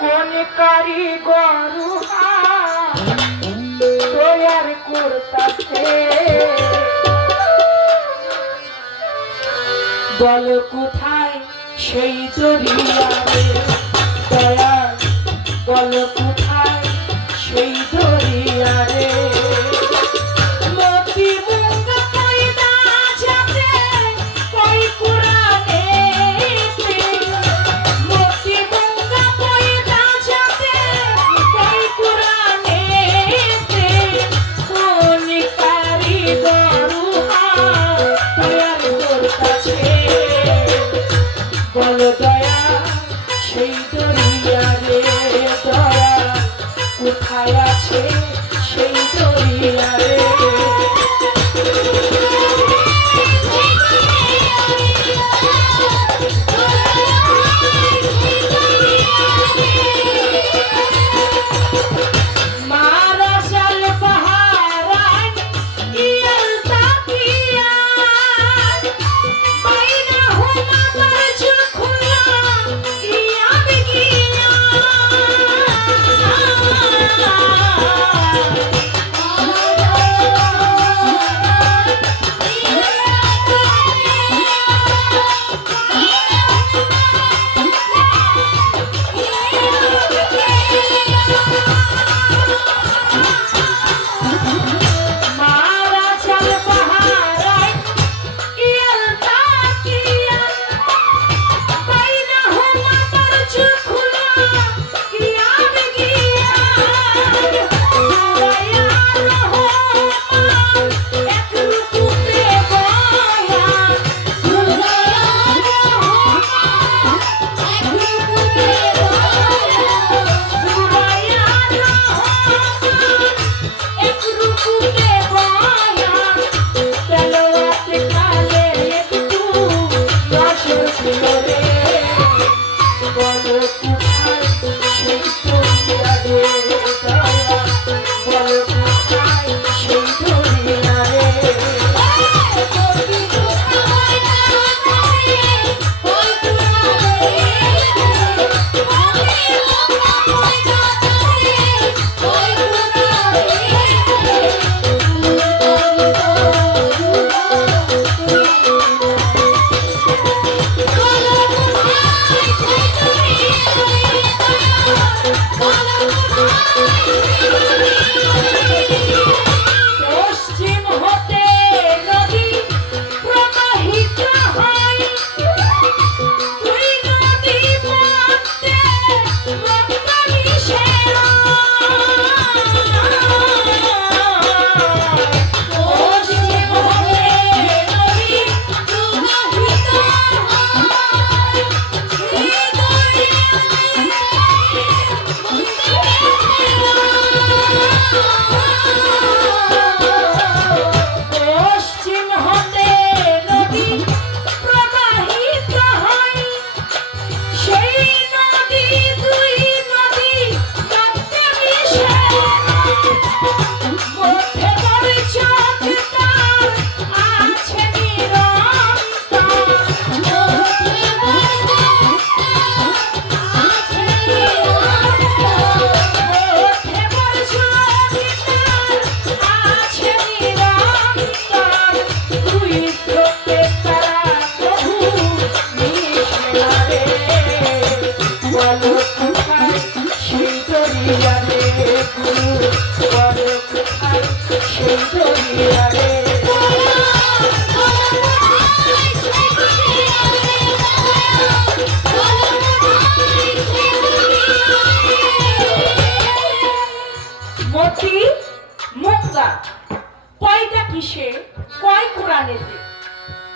কোন কারিগর তৈয়ার করতাছে বল কোথায় সেই দরিয়ারে দয়াল বল কোথায় সেই দরিয়ারে মতি মুঙ্গা পয়দা যাবে কই কুরানে মতি মুঙ্গা পয়দা যাবে কই কুরানে কোন কারিগর তৈয়ার করতাছে বল দয়া সেই দরিয়ারে দয়া কোথায় আছে সেই দরিয়ারে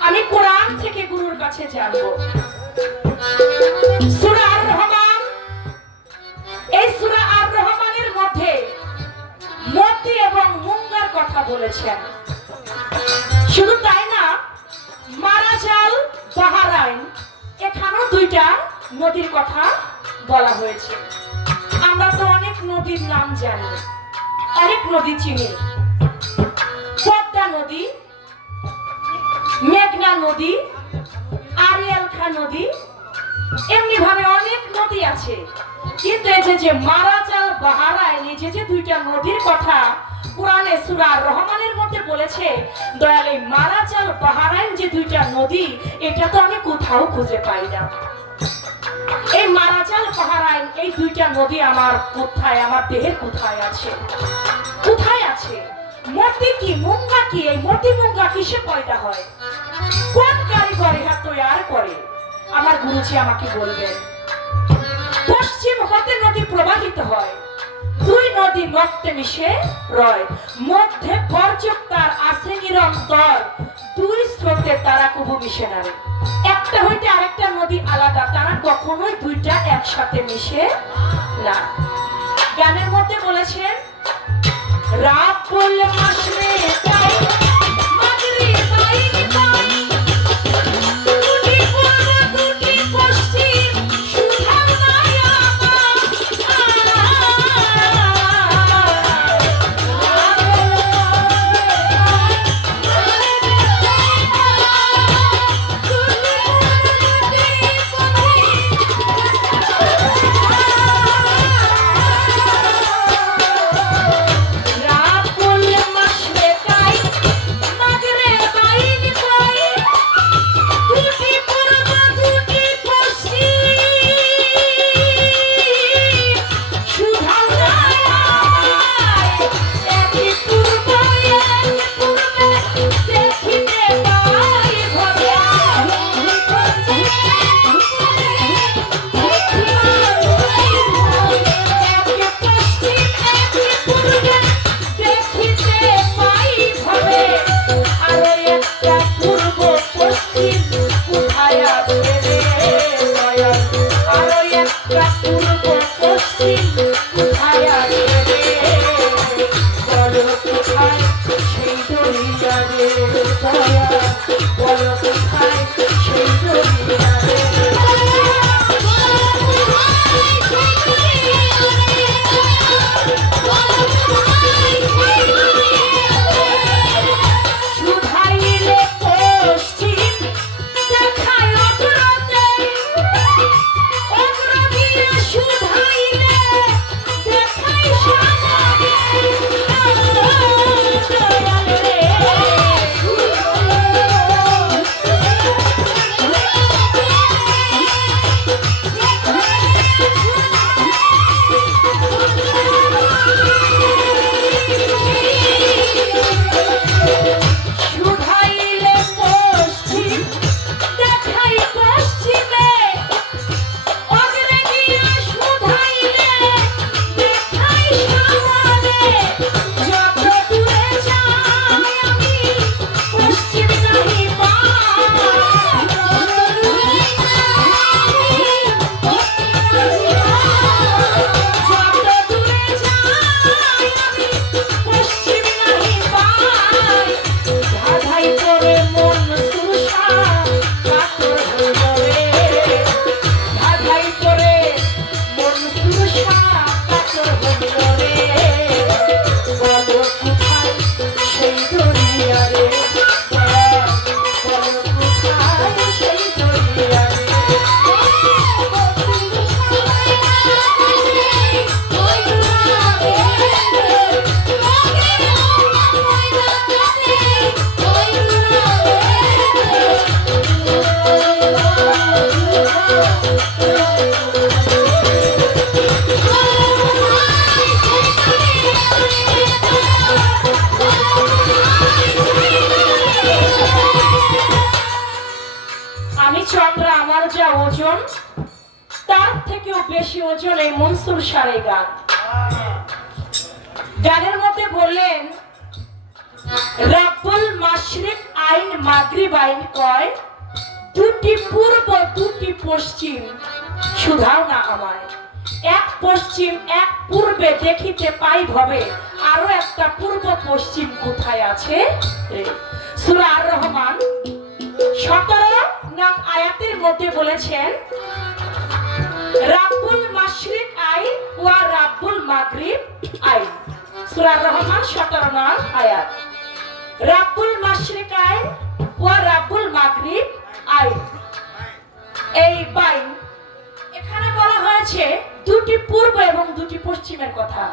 আমি কোরআন থেকে গুরুর কাছে জানবো। সূরা আর-রহমান, এই সূরা আর-রহমানের মধ্যে মতি এবং মুঙ্গার কথা বলেছেন। শুধু তাই না, মারাজাল, বাহরাইন, এখানেও দুইটা নদীর কথা বলা হয়েছে। আমরা তো অনেক নদীর নাম জানি, অনেক নদী চিনি। পদ্মা নদী, মেঘনা নদী, আরিয়াল খা নদী, এমনি ভাবে অনেক নদী আছে, কিন্তু এই যে মারাজাল বাহারাইন, এই যে দুইটা নদীর কথা কোরআনে সূরা রহমানের মধ্যে বলেছে, দয়াল এই মারাজাল বাহারাইন যে দুইটা নদী, এটা তো আমি কোথাও খুঁজে পাই না। এই মারাজাল বাহারাইন এই দুইটা নদী আমার কোথায়, আমার দেহের কোথায় আছে, কোথায় আছে? মতি কি মুঙ্গা কি, এই মতি মুঙ্গা কিসে পয়দা হয়, কোন কারিগর ইহা তৈরি করে? আমার গুরুজি আমাকে বলবেন। পশ্চিম হতে নদী প্রবাহিত হয়, দুই নদী মধ্যে মিশে রয়, মধ্যে বর্জক তার আছে নিরন্তর, দুই স্রোতে তারা কবু মিশে না। একটা হইতে আরেকটা নদী আলাদা, তারা কখনোই দুইটা একসাথে মিশে না। গানের মধ্যে বলেছেন, রাত বললে মাসরে তাই মাগরি তাই তাই দুটি পূর্ব দুটি পশ্চিম সুধার মায়া বেশি ওজন এই মনসুর সারে গান। গানের মধ্যে বললেন, রাব্বুল মাশরিক আইন মাগরিব আইন কয়, দুটি পূর্ব দুটি পশ্চিম শুধাও না আমায়, এক পশ্চিম এক পূর্বে দেখিতে পাই ভবে, আরো একটা পূর্ব পশ্চিম কোথায় আছে? সূরা আর রহমান 17 নং আয়াতের মধ্যে বলেছেন, রাব্বুল মাশরিক আইন ওয়া রাব্বুল মাগরিব আইন। সূরা রহমান 17 নং আয়াত। রাব্বুল মাশরিক আইন ওয়া রাব্বুল মাগরিব আইন, এই বাইন এখানে বলা হয়েছে বলছে দুটি পূর্ব এবং দুটি পশ্চিমের কথা।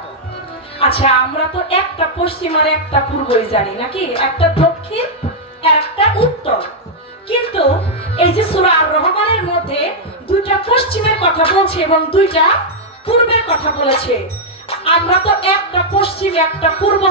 আচ্ছা, আমরা তো একটা পশ্চিম আর একটা পূর্বই জানি নাকি, একটা দক্ষিণ আর একটা উত্তর। কিন্তু এই যে সূরা আর রহমানের মধ্যে দুইটা পশ্চিমের কথা বলছে এবং দুইটা পূর্বের কথা বলেছে। আমরা তো একটা পশ্চিম একটা পূর্ব